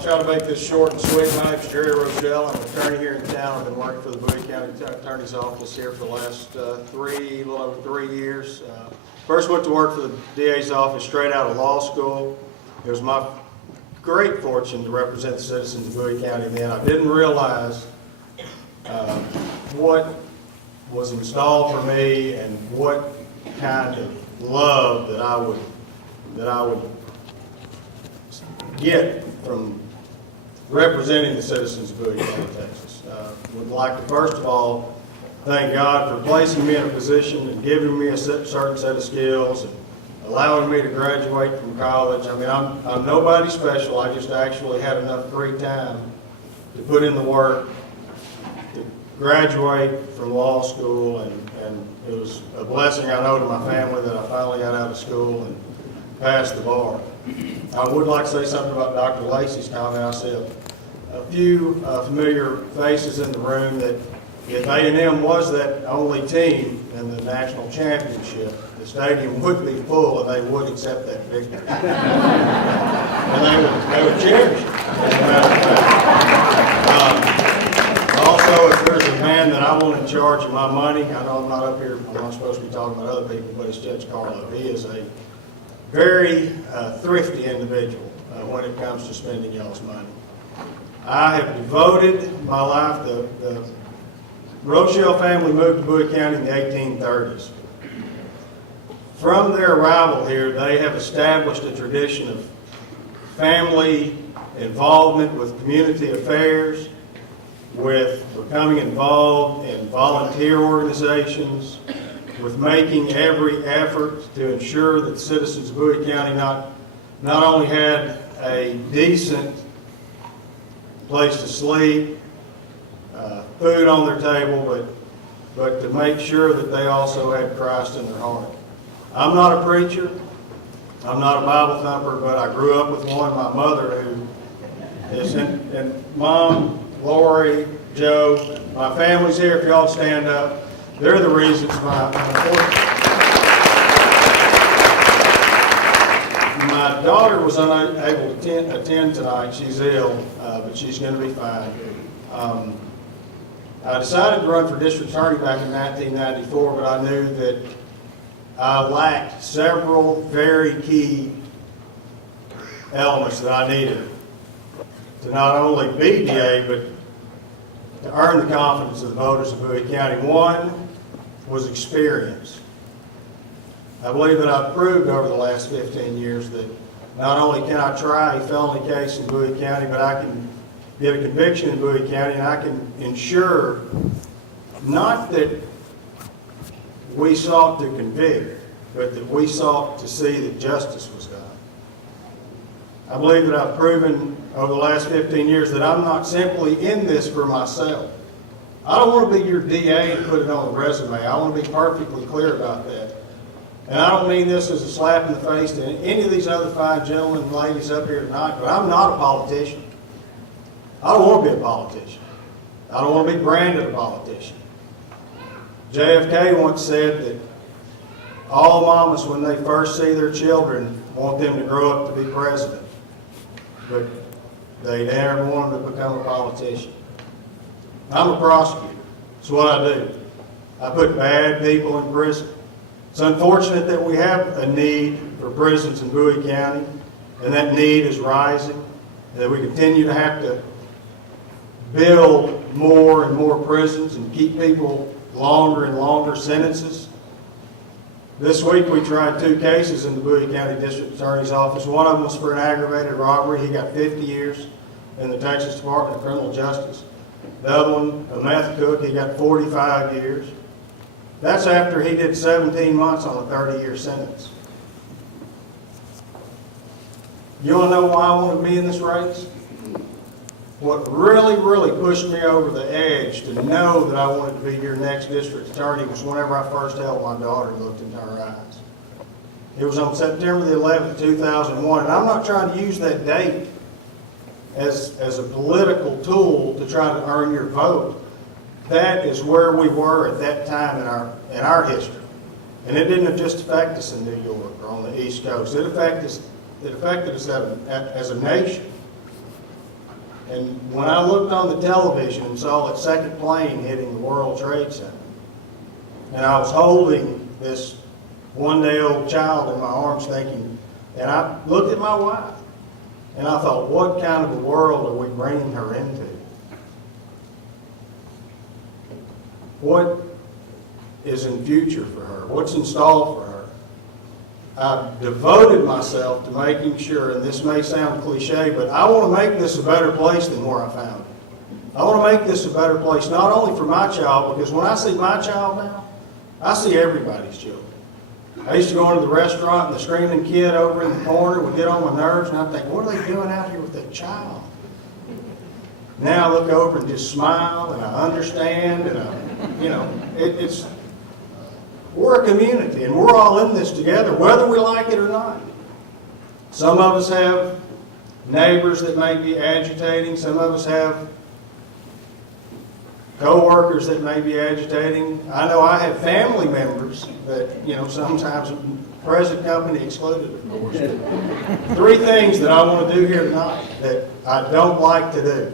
I'll try to make this short and sweet. My name's Jerry Rochelle. I'm an attorney here in town. I've been working for the Bowie County Attorney's Office here for the last little over 3 years. First went to work for the DA's office straight out of law school. It was my great fortune to represent the citizens of Bowie County then. I didn't realize what was installed for me and what kind of love that I would get from representing the citizens of Bowie County, Texas. Would like to first of all thank God for placing me in a position and giving me a certain set of skills and allowing me to graduate from college. I mean, I'm nobody special. I just actually had enough free time to put in the work to graduate from law school, and it was a blessing, I know, to my family that I finally got out of school and passed the bar. I would like to say something about Dr. Lacey's comment. I see a few familiar faces in the room that if A&M was that only team in the national championship, the stadium would be full and they would accept that victory. And they would cherish it, as a matter of fact. Also, if there's a man that I want in charge of my money, I know I'm not up here, I'm not supposed to be talking about other people, but it's Judge Carlo. He is a very thrifty individual when it comes to spending y'all's money. I have devoted my life, the Rochelle family moved to Bowie County in the 1830s. From their arrival here, they have established a tradition of family involvement with community affairs, with becoming involved in volunteer organizations, with making every effort to ensure that the citizens of Bowie County not only had a decent place to sleep, food on their table, but to make sure that they also had Christ in their heart. I'm not a preacher, I'm not a Bible thumper, but I grew up with one. My mother, who is and Mom, Lori, Joe, my family's here. If y'all stand up, they're the reasons my daughter was unable to attend tonight. She's ill, but she's going to be fine. I decided to run for district attorney back in 1994, but I knew that I lacked several very key elements that I needed to not only be DA, but to earn the confidence of the voters of Bowie County. One was experience. I believe that I've proved over the last 15 years that not only can I try a felony case in Bowie County, but I can get a conviction in Bowie County, and I can ensure not that we sought to convict, but that we sought to see that justice was done. I believe that I've proven over the last 15 years that I'm not simply in this for myself. I don't want to be your DA and put it on a resume. I want to be perfectly clear about that. And I don't mean this as a slap in the face to any of these other fine gentlemen and ladies up here tonight, but I'm not a politician. I don't want to be a politician. I don't want to be branded a politician. JFK once said that all mamas, when they first see their children, want them to grow up to be president. But they never want them to become a politician. I'm a prosecutor. That's what I do. I put bad people in prison. It's unfortunate that we have a need for prisons in Bowie County, and that need is rising, and that we continue to have to build more and more prisons and keep people longer and longer sentences. This week we tried 2 cases in the Bowie County District Attorney's Office. One of them was for an aggravated robbery. He got 50 years in the Texas Department of Criminal Justice. The other one, a meth cook, he got 45 years. That's after he did 17 months on a 30-year sentence. You want to know why I want to be in this race? What really, really pushed me over the edge to know that I wanted to be your next district attorney was whenever I first held my daughter and looked into her eyes. It was on September the 11th, 2001, and I'm not trying to use that date as a political tool to try to earn your vote. That is where we were at that time in our history. And it didn't just affect us in New York or on the East Coast. It affected us as a nation. And when I looked on the television and saw that second plane hitting the World Trade Center, and I was holding this one-day-old child in my arms thinking, and I looked at my wife, and I thought, what kind of a world are we bringing her into? What is in future for her? What's in store for her? I've devoted myself to making sure, and this may sound cliche, but I want to make this a better place than where I found it. I want to make this a better place, not only for my child, because when I see my child now, I see everybody's children. I used to go into the restaurant and the screaming kid over in the corner would get on my nerves, and I'd think, what are they doing out here with that child? Now I look over and just smile, and I understand, and we're a community, and we're all in this together, whether we like it or not. Some of us have neighbors that may be agitating. Some of us have co-workers that may be agitating. I know I have family members that, sometimes present company excluded, of course. Three things that I want to do here tonight that I don't like to do.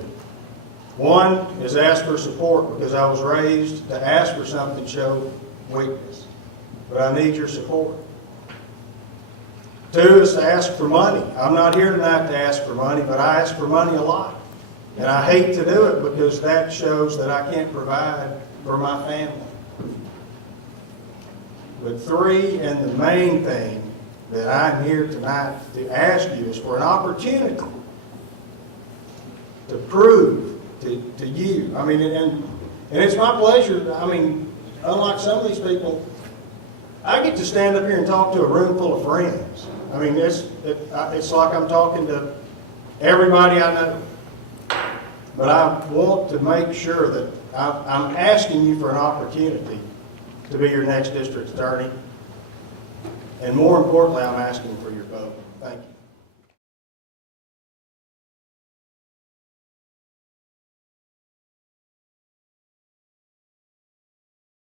One is ask for support, because I was raised to ask for something to show weakness. But I need your support. Two is to ask for money. I'm not here tonight to ask for money, but I ask for money a lot. And I hate to do it because that shows that I can't provide for my family. But three, and the main thing that I'm here tonight to ask you, is for an opportunity to prove to you. And it's my pleasure. Unlike some of these people, I get to stand up here and talk to a room full of friends. It's like I'm talking to everybody I know. But I want to make sure that I'm asking you for an opportunity to be your next district attorney. And more importantly, I'm asking for your vote. Thank you.